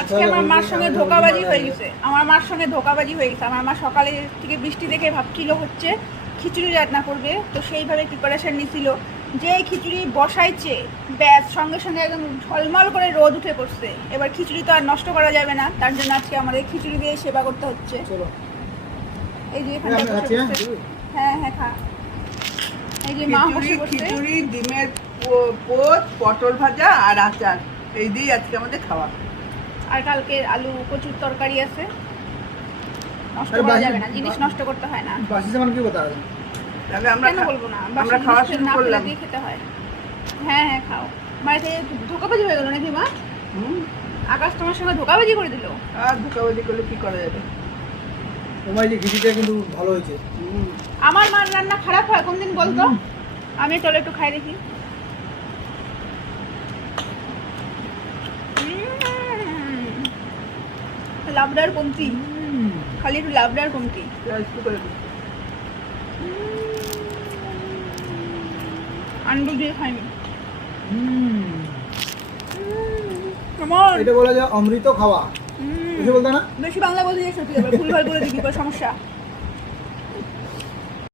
আজকে আমার মার সঙ্গে ধোঁকাবাজি হয়ে গেছে। আমার মা সকালে থেকে বৃষ্টি দেখে ভাবছিল হচ্ছে খিচুড়ি রান্না করবে, তো সেইভাবে প্রিপারেশন নিছিল। যে খিচুড়ি বসাইছে ব্যাস সঙ্গে সঙ্গে একদম ঝলমল করে রোদ উঠে পড়ছে। এবার খিচুড়ি তো আর নষ্ট করা যাবে না, তার জন্য আজকে আমাদের খিচুড়ি দিয়ে সেবা করতে হচ্ছে। এই যে এখানে হ্যাঁ হ্যাঁ খা। এই যে মা খিচুড়ি, ডিমের পোচ, পটল ভাজা আর আচার, এই দিয়ে আজকে আমাদের খাওয়া। আর কালকে আলু কচুর তরকারি আছে, নষ্ট করা যাবে না, জিনিস নষ্ট করতে হয় না। বাসি সামান কি কথা আছে? তাহলে আমরা কেন বলবো না, আমরা খাওয়া শুরু করলাম। দিয়ে খেতে হয়। হ্যাঁ হ্যাঁ খাও। মানে ধোকাবাজি হয়ে গেল নাকি মা? আকাশ তোমার সঙ্গে ধোকাবাজি করে দিল। আর ধোকাবাজি করলে কি করা যাবে? তোমার যে খিচুড়িটা কিন্তু ভালো হয়েছে। আমার মার রান্না খারাপ হয় কোনদিন বলতো? আমি চলো একটু খাই দেখি। লাবড়ার কমতি, খালি একটু লাবড়ার কমতি। আন্ডু দিয়ে খাইনি। কেমন? এটা বলা যায় অমৃত খাওয়া। বেশি বলতে না? বেশি বাংলা বলতে সত্যি ভুলভাল বলে দিবি, সমস্যা।